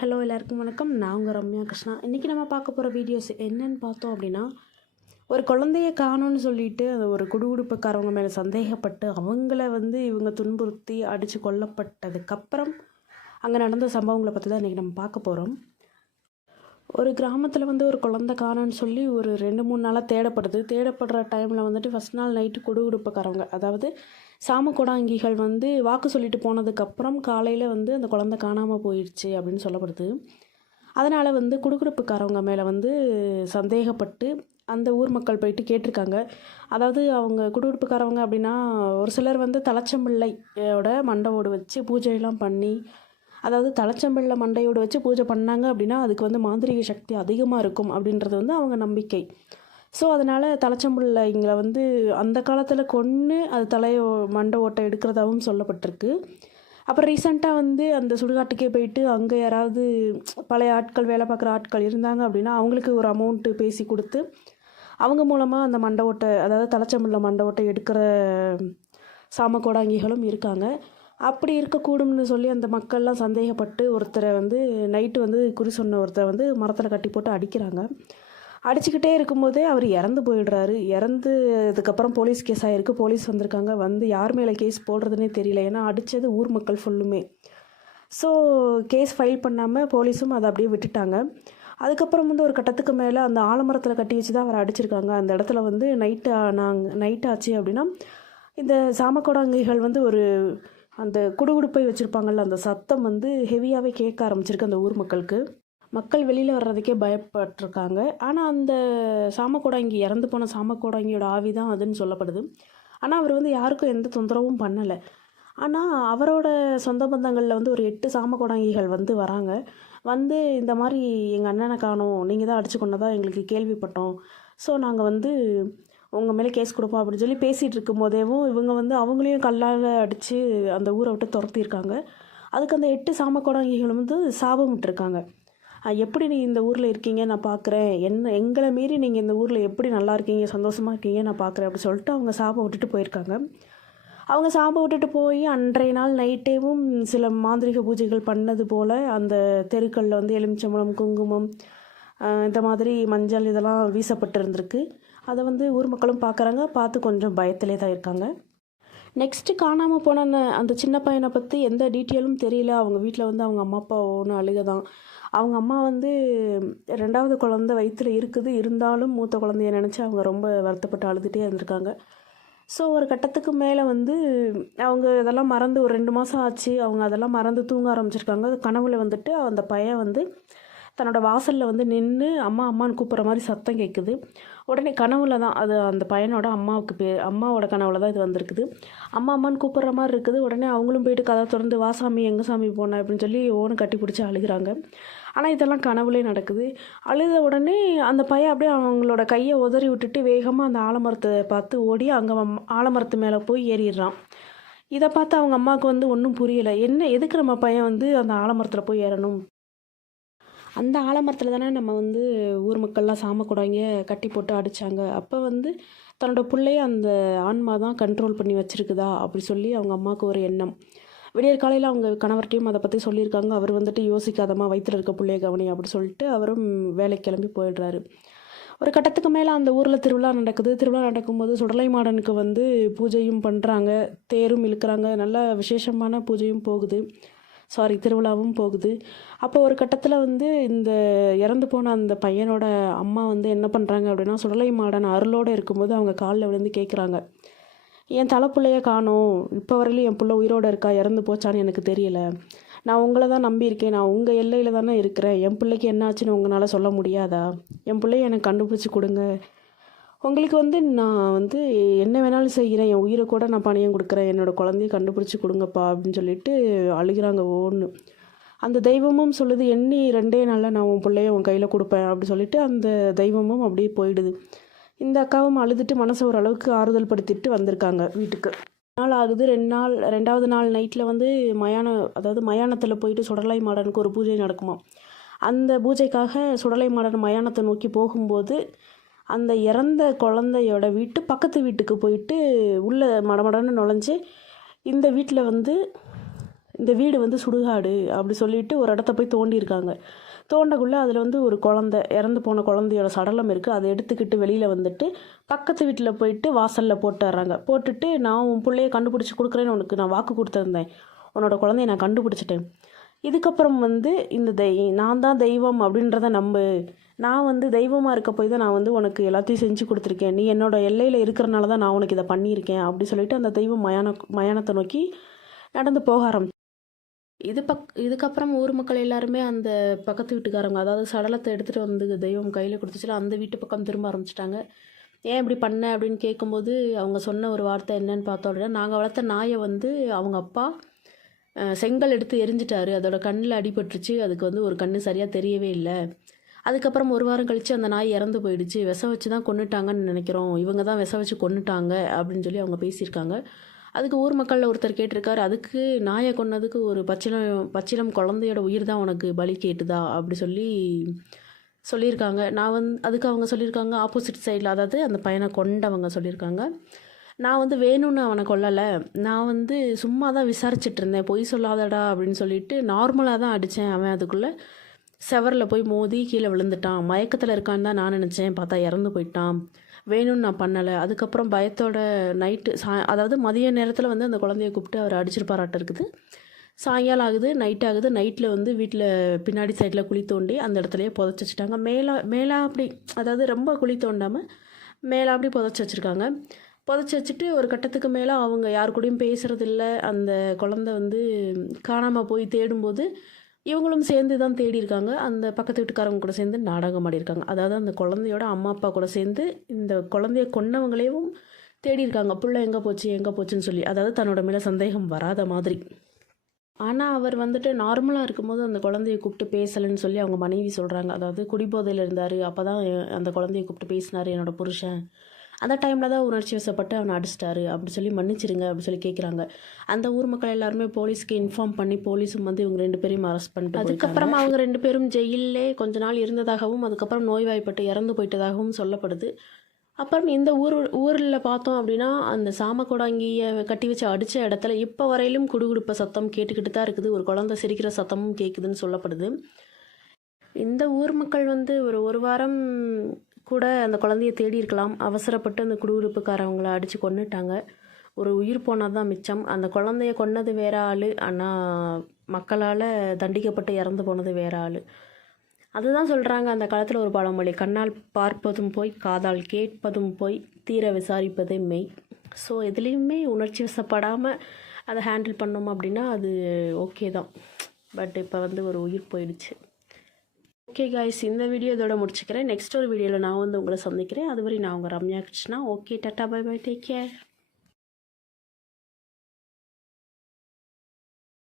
Hello எல்லாருக்கும் வணக்கம். நான் உங்கள் ரம்யா கிருஷ்ணா. இன்றைக்கி நம்ம பார்க்க போகிற வீடியோஸ் என்னன்னு பார்த்தோம் அப்படின்னா ஒரு குழந்தைய காணோன்னு சொல்லிட்டு அந்த ஒரு குடுகுடுப்புக்காரவங்க மேலே சந்தேகப்பட்டு அவங்கள வந்து இவங்க துன்புறுத்தி அடித்து கொல்லப்பட்டதுக்கப்புறம் அங்கே நடந்த சம்பவங்களை பற்றி தான் இன்றைக்கி நம்ம பார்க்க போகிறோம் ஒரு கிராமத்தில் வந்து ஒரு குழந்தை காணோன்னு சொல்லி ஒரு ரெண்டு மூணு நாளாக தேடப்படுது. தேடப்படுற டைமில் வந்துட்டு ஃபஸ்ட் நாள் நைட்டு குடுகுடுப்புக்காரவங்க அதாவது சாம கொடாங்கிகள் வந்து வாக்கு சொல்லிட்டு போனதுக்கப்புறம் காலையில் வந்து அந்த குழந்தை காணாமல் போயிடுச்சு அப்படின்னு சொல்லப்படுது. அதனால் வந்து குடுகுடுப்புக்காரவங்க மேலே வந்து சந்தேகப்பட்டு அந்த ஊர் மக்கள் போயிட்டு கேட்டிருக்காங்க. அதாவது அவங்க குடுகுடுப்புக்காரவங்க அப்படின்னா ஒரு சிலர் வந்து தலைச்சம்பிள்ளையோட மண்டவோடு வச்சு பூஜையெல்லாம் பண்ணி அதாவது தலைச்சம்பிள்ளை மண்டையோடு வச்சு பூஜை பண்ணாங்க அப்படின்னா அதுக்கு வந்து மாந்திரிக சக்தி அதிகமாக இருக்கும் அப்படின்றது வந்து அவங்க நம்பிக்கை. ஸோ அதனால் தலைச்சம்பிள்ளைங்களை வந்து அந்த காலத்தில் கொன்று அது தலையை மண்டை ஓட்டை எடுக்கிறதாகவும் சொல்லப்பட்டிருக்கு. அப்புறம் ரீசண்டாக வந்து அந்த சுடுகாட்டுக்கே போயிட்டு அங்கே யாராவது பழைய ஆட்கள் வேலை பார்க்குற ஆட்கள் இருந்தாங்க அப்படின்னா அவங்களுக்கு ஒரு அமௌண்ட்டு பேசி கொடுத்து அவங்க மூலமாக அந்த மண்டை ஓட்டை அதாவது தலைச்சம்புள்ள மண்டை ஓட்டை எடுக்கிற சாம கோடாங்கிகளும் இருக்காங்க. அப்படி இருக்கக்கூடும்னு சொல்லி அந்த மக்கள்லாம் சந்தேகப்பட்டு ஒருத்தரை வந்து நைட்டு வந்து குறி சொன்ன ஒருத்தரை வந்து மரத்தில் கட்டி போட்டு அடிக்கிறாங்க. அடிச்சுக்கிட்டே இருக்கும்போதே அவர் இறந்து போயிடுறாரு. இறந்து அதுக்கப்புறம் போலீஸ் கேஸ் ஆகிருக்கு போலீஸ் வந்திருக்காங்க. வந்து யார் மேலே கேஸ் போடுறதுனே தெரியல. ஏன்னா அடித்தது ஊர் மக்கள் ஃபுல்லுமே ஸோ கேஸ் ஃபைல் பண்ணாமல் போலீஸும் அதை அப்படியே விட்டுட்டாங்க. அதுக்கப்புறம் வந்து ஒரு கட்டத்துக்கு மேலே அந்த ஆலமரத்தில் கட்டி வச்சு தான் அவரை அடிச்சிருக்காங்க. அந்த இடத்துல வந்து நைட்டு நாங்கள் நைட் ஆச்சு அப்படின்னா இந்த சாமக்கோடாங்கைகள் வந்து ஒரு அந்த குடுகுடுப்பை வச்சுருப்பாங்கள்ல அந்த சத்தம் வந்து ஹெவியாகவே கேட்க ஆரம்பிச்சிருக்கு அந்த ஊர் மக்களுக்கு. மக்கள் வெளியில் வர்றதுக்கே பயப்பட்டிருக்காங்க. ஆனால் அந்த சாமக்கூடாங்கி இறந்து போன சாமக்கூடாங்கியோட ஆவி தான் அதுன்னு சொல்லப்படுது. ஆனால் அவர் வந்து யாருக்கும் எந்த தொந்தரவும் பண்ணலை. ஆனால் அவரோட சொந்த பந்தங்களில் வந்து ஒரு எட்டு சாமக்கோடாங்கிகள் வந்து வராங்க. வந்து இந்த மாதிரி எங்கள் அண்ணனை காணோம் நீங்கள் தான் அடிச்சு கொண்டதாக எங்களுக்கு கேள்விப்பட்டோம். ஸோ நாங்கள் வந்து உங்கள் மேலே கேஸ் கொடுப்போம் அப்படின்னு சொல்லி பேசிகிட்டு இருக்கும் போதேவும் இவங்க வந்து அவங்களையும் கல்லால் அடித்து அந்த ஊரை விட்டு துரத்தியிருக்காங்க. அதுக்கு அந்த எட்டு சாமக்கோடாங்கிகளும் வந்து சாபம் விட்டுருக்காங்க. எப்படி நீ இந்த ஊரில் இருக்கீங்க? நான் பார்க்குறேன் என்ன எங்களை மீறி நீங்கள் இந்த ஊரில் எப்படி நல்லா இருக்கீங்க? சந்தோஷமாக இருக்கீங்க? நான் பார்க்குறேன் அப்படின்னு சொல்லிட்டு அவங்க சாபம் விட்டுட்டு போயிருக்காங்க. அவங்க சாபம் விட்டுட்டு போய் அன்றைய நாள் நைட்டேவும் சில மாந்திரிக பூஜைகள் பண்ணது போல் அந்த தெருக்களில் வந்து எலுமிச்சம்பழம் குங்குமம் இந்த மாதிரி மஞ்சள் இதெல்லாம் வீசப்பட்டு இருந்திருக்கு அதை வந்து ஊர் மக்களும் பார்க்குறாங்க பார்த்து கொஞ்சம் பயத்திலே தான் இருக்காங்க. நெக்ஸ்ட்டு காணாமல் போன அந்த சின்ன பையனை பற்றி எந்த டீட்டெயிலும் தெரியல. அவங்க வீட்டில் வந்து அவங்க அம்மா அப்பா ஒன்று அழுக தான் அவங்க அம்மா வந்து ரெண்டாவது குழந்த வயிற்றில் இருக்குது. இருந்தாலும் மூத்த குழந்தைய நினச்சி அவங்க ரொம்ப வருத்தப்பட்டு அழுதுகிட்டே இருந்திருக்காங்க. ஸோ ஒரு கட்டத்துக்கு மேலே வந்து அவங்க இதெல்லாம் மறந்து ஒரு ரெண்டு மாதம் ஆச்சு. அவங்க அதெல்லாம் மறந்து தூங்க ஆரம்பிச்சிருக்காங்க. கனவுல வந்துட்டு அந்த பையன் வந்து தன்னோட வாசலில் வந்து நின்று அம்மா அம்மான்னு கூப்பிட்ற மாதிரி சத்தம் கேட்குது உடனே கனவுல தான் அது அந்த பையனோட அம்மாவுக்கு பே அம்மாவோட கனவுல தான் இது வந்திருக்குது. அம்மா அம்மான்னு கூப்பிட்ற மாதிரி இருக்குது. உடனே அவங்களும் போயிட்டு கதை திறந்து வா சாமி எங்கே சாமி போன? அப்படின்னு சொல்லி ஓன்னு கட்டி பிடிச்சி அழுகிறாங்க. ஆனால் இதெல்லாம் கனவுலே நடக்குது. அழுத உடனே அந்த பையன் அப்படியே அவங்களோட கையை உதறி விட்டுட்டு வேகமாக அந்த ஆலமரத்தை பார்த்து ஓடி அங்கே ஆலமரத்து மேலே போய் ஏறிடுறான். இதை பார்த்து அவங்க அம்மாவுக்கு வந்து ஒன்றும் புரியலை. என்ன எதுக்கு நம்ம பையன் வந்து அந்த ஆலமரத்தில் போய் ஏறணும்? அந்த ஆலமரத்தில் தானே நம்ம வந்து ஊர் மக்கள்லாம் சாம கூடாங்க கட்டி போட்டு அடித்தாங்க அப்போ வந்து தன்னோட பிள்ளைய அந்த ஆன்மா தான் கண்ட்ரோல் பண்ணி வச்சுருக்குதா? அப்படி சொல்லி அவங்க அம்மாவுக்கு ஒரு எண்ணம். விடியற் காலையில் அவங்க கணவர்கிட்டையும் அதை பற்றி சொல்லியிருக்காங்க. அவர் வந்துட்டு யோசிக்காதம்மா வயிற்றில் இருக்க பிள்ளைய கவனி அப்படி சொல்லிட்டு அவரும் வேலைக்கு கிளம்பி போயிடுறாரு. ஒரு கட்டத்துக்கு மேலே அந்த ஊரில் திருவிழா நடக்குது. திருவிழா நடக்கும்போது சுடலை மாடனுக்கு வந்து பூஜையும் பண்ணுறாங்க தேரும் இழுக்கிறாங்க. நல்ல விசேஷமான பூஜையும் போகுது. சாரி திருவிழாவும் போகுது. அப்போ ஒரு கட்டத்தில் வந்து இந்த இறந்து போன அந்த பையனோட அம்மா வந்து என்ன பண்ணுறாங்க அப்படின்னா சுடலை மாடன் அருளோடு இருக்கும்போது அவங்க காலில் விழுந்து கேட்குறாங்க என் தலைப்புள்ளைய காணோம். இப்போ வரையிலும் என் பிள்ளை உயிரோடு இருக்கா? இறந்து போச்சான்னு எனக்கு தெரியல. நான் உங்களை தான் நம்பியிருக்கேன் நான் உங்கள் எல்லையில் தானே இருக்கிறேன். என் பிள்ளைக்கு என்ன ஆச்சுன்னு உங்களால் சொல்ல முடியாதா? என் பிள்ளைய எனக்கு கண்டுபிடிச்சி கொடுங்க. உங்களுக்கு வந்து நான் வந்து என்ன வேணாலும் செய்கிறேன். என் உயிரை கூட நான் பணியம் கொடுக்குறேன். என்னோட குழந்தைய கண்டுபிடிச்சி கொடுங்கப்பா அப்படின்னு சொல்லிட்டு அழுகிறாங்க ஒன்று அந்த தெய்வமும் சொல்லுது எண்ணி ரெண்டே நாளில் நான் உன் பிள்ளைய உன் கையில் கொடுப்பேன். அப்படி சொல்லிட்டு அந்த தெய்வமும் அப்படியே போயிடுது. இந்த அக்காவும் அழுதுட்டு மனசை ஓரளவுக்கு ஆறுதல் படுத்திட்டு வந்திருக்காங்க வீட்டுக்கு. நாள் ஆகுது. ரெண்டு நாள் ரெண்டாவது நாள் நைட்டில் வந்து மயான அதாவது மயானத்தில் போயிட்டு சுடலை மாடனுக்கு ஒரு பூஜை நடக்குமா அந்த பூஜைக்காக சுடலை மாடன் மயானத்தை நோக்கி போகும்போது அந்த இறந்த குழந்தையோட வீட்டு பக்கத்து வீட்டுக்கு போயிட்டு உள்ளே மடமடன்னு நுழைஞ்சு இந்த வீட்டில் வந்து இந்த வீடு வந்து சுடுகாடு அப்படி சொல்லிட்டு ஒரு இடத்த போய் தோண்டியிருக்காங்க. தோண்டக்குள்ளே அதில் வந்து ஒரு குழந்தை இறந்து போன குழந்தையோட சடலம் இருக்குது அதை எடுத்துக்கிட்டு வெளியில் வந்துட்டு பக்கத்து வீட்டில் போயிட்டு வாசலில் போட்டுறாங்க போட்டுட்டு நான் உன் பிள்ளைய கண்டுபிடிச்சி கொடுக்குறேன்னு உனக்கு நான் வாக்கு கொடுத்துருந்தேன். உன்னோட குழந்தைய நான் கண்டுபிடிச்சிட்டேன். இதுக்கப்புறம் வந்து இந்த தெய் நான் தான் தெய்வம் அப்படின்றத நம்பு. நான் வந்து தெய்வமாக இருக்க போய் தான் நான் வந்து உனக்கு எல்லாத்தையும் செஞ்சு கொடுத்துருக்கேன். நீ என்னோட எல்லையில் இருக்கிறனால தான் நான் உனக்கு இதை பண்ணியிருக்கேன் அப்படி சொல்லிட்டு அந்த தெய்வம் மயான மயானத்தை நோக்கி நடந்து போக ஆரம்பிச்சு இது பக் இதுக்கப்புறம் ஊர் மக்கள் எல்லாருமே அந்த பக்கத்து வீட்டுக்காரங்க அதாவது சடலத்தை எடுத்துகிட்டு வந்து தெய்வம் கையில் கொடுத்துச்சுல அந்த வீட்டு பக்கம் திரும்ப ஆரம்பிச்சிட்டாங்க. ஏன் இப்படி பண்ண அப்படின்னு கேட்கும்போது அவங்க சொன்ன ஒரு வார்த்தை என்னன்னு பார்த்தோம் அப்படின்னா நாங்கள் வளர்த்த நாயை வந்து அவங்க அப்பா செங்கல் எடுத்து எரிஞ்சிட்டாரு. அதோட கண்ணில் அடிபட்டுருச்சு. அதுக்கு வந்து ஒரு கண் சரியாக தெரியவே இல்லை. அதுக்கப்புறம் ஒரு வாரம் கழித்து அந்த நாய் இறந்து போயிடுச்சு. விச வச்சு தான் கொன்னுட்டாங்கன்னு நினைக்கிறோம். இவங்க தான் விச வச்சு கொன்னுட்டாங்க அப்படின்னு சொல்லி அவங்க பேசியிருக்காங்க. அதுக்கு ஊர் மக்களில் ஒருத்தர் கேட்டிருக்காரு. அதுக்கு நாயை கொன்னதுக்கு ஒரு பச்சிலம் பச்சிலம் குழந்தையோட உயிர் தான் உனக்கு பலி கேட்டுதா அப்படி சொல்லி சொல்லியிருக்காங்க. நான் வந்து அதுக்கு அவங்க சொல்லியிருக்காங்க. ஆப்போசிட் சைடில் அதாவது அந்த பையனை கொண்டவங்க சொல்லியிருக்காங்க. நான் வந்து வேணும்னு அவனை கொல்லலை. நான் வந்து சும்மா தான் விசாரிச்சுட்டு இருந்தேன். பொய் சொல்லாதடா அப்படின்னு சொல்லிட்டு நார்மலாக தான் அடித்தேன் அவன் அதுக்குள்ளே. செவரில் போய் மோதி கீழே விழுந்துட்டான். மயக்கத்தில் இருக்கான்னு தான் நான் நினச்சேன். பார்த்தா இறந்து போயிட்டான். வேணும்னு நான் பண்ணலை. அதுக்கப்புறம் பயத்தோட நைட்டு சா அதாவது மதிய நேரத்தில் வந்து அந்த குழந்தைய கூப்பிட்டு அவர் அடிச்சிருப்பாராட்ட இருக்குது. சாயங்காலம் ஆகுது நைட் ஆகுது. நைட்டில் வந்து வீட்டில் பின்னாடி சைடில் குழி தோண்டி அந்த இடத்துலையே புதைச்சி வச்சுட்டாங்க. மேலே மேலே அப்படி அதாவது ரொம்ப குழி தோண்டாமல் மேலே அப்படி புதைச்சி வச்சுருக்காங்க. புதைச்சி வச்சுட்டு ஒரு கட்டத்துக்கு மேலே அவங்க யார் கூடயும் பேசுகிறதில்ல அந்த குழந்த வந்து காணாமல் போய் தேடும்போது இவங்களும் சேர்ந்து தான் தேடி இருக்காங்க அந்த பக்கத்து வீட்டுக்காரவங்க கூட சேர்ந்து நாடகம் ஆடியிருக்காங்க. அதாவது அந்த குழந்தையோட அம்மா அப்பா கூட சேர்ந்து இந்த குழந்தைய கொன்னவங்களையும் தேடி இருக்காங்க புள்ள எங்கே போச்சு எங்கே போச்சுன்னு சொல்லி. அதாவது தன்னோட மேலே சந்தேகம் வராத மாதிரி. ஆனால் அவர் வந்துட்டு நார்மலாக இருக்கும்போது அந்த குழந்தைய கூப்பிட்டு பேசலைன்னு சொல்லி அவங்க மனைவி சொல்கிறாங்க அதாவது குடிபோதையில் இருந்தார். அப்போ தான் அந்த குழந்தைய கூப்பிட்டு பேசினார். என்னோட புருஷன். அந்த டைமில் தான் உணர்ச்சி வசப்பட்டு அவனை அடிச்சிட்டாரு. அப்படி சொல்லி மன்னிச்சிருங்க அப்படி சொல்லி கேட்குறாங்க அந்த ஊர் மக்கள் எல்லாருமே போலீஸ்க்கு இன்ஃபார்ம் பண்ணி போலீஸும் வந்து இவங்க ரெண்டு பேரையும் அரெஸ்ட் பண்ணிட்டு அதுக்கப்புறம் அவங்க ரெண்டு பேரும் ஜெயிலே கொஞ்ச நாள் இருந்ததாகவும் அதுக்கப்புறம் நோய்வாய்ப்பட்டு இறந்து போயிட்டதாகவும் சொல்லப்படுது. அப்புறம் இந்த ஊர் ஊரில் பார்த்தோம் அப்படின்னா அந்த சாமக்கொடாங்கியை கட்டி வச்சு அடித்த இடத்துல இப்போ வரையிலும் குடுகுடுப்ப சத்தம் கேட்டுக்கிட்டு தான் இருக்குது. ஒரு குழந்தை சிரிக்கிற சத்தமும் கேட்குதுன்னு சொல்லப்படுது. இந்த ஊர் மக்கள் வந்து ஒரு ஒரு வாரம் கூட அந்த குழந்தைய தேடி இருக்கலாம். அவசரப்பட்டு அந்த குடுகுடுப்புக்காரவங்களை அடித்து கொன்னுட்டாங்க. ஒரு உயிர் போனால் தான் மிச்சம். அந்த குழந்தைய கொன்னது வேற ஆள். ஆனால் மக்களால் தண்டிக்கப்பட்டு இறந்து போனது வேற ஆள். அதுதான் சொல்கிறாங்க அந்த காலத்தில் ஒரு பழமொழி. கண்ணால் பார்ப்பதும் போய் காதால் கேட்பதும் போய் தீர விசாரிப்பதே மெய். ஸோ எதுலேயுமே உணர்ச்சி வசப்படாமல் அதை ஹேண்டில் பண்ணோம் அப்படின்னா அது ஓகே தான். பட் இப்போ வந்து ஒரு உயிர் போயிடுச்சு. ஓகே காய்ஸ் இந்த வீடியோ இதோட முடிச்சுக்கிறேன். நெக்ஸ்ட் ஒரு வீடியோவில் நான் வந்து உங்களை சந்திக்கிறேன். அதுவரை நான் உங்கள் Ramya Krishna. Okay tata bye bye take care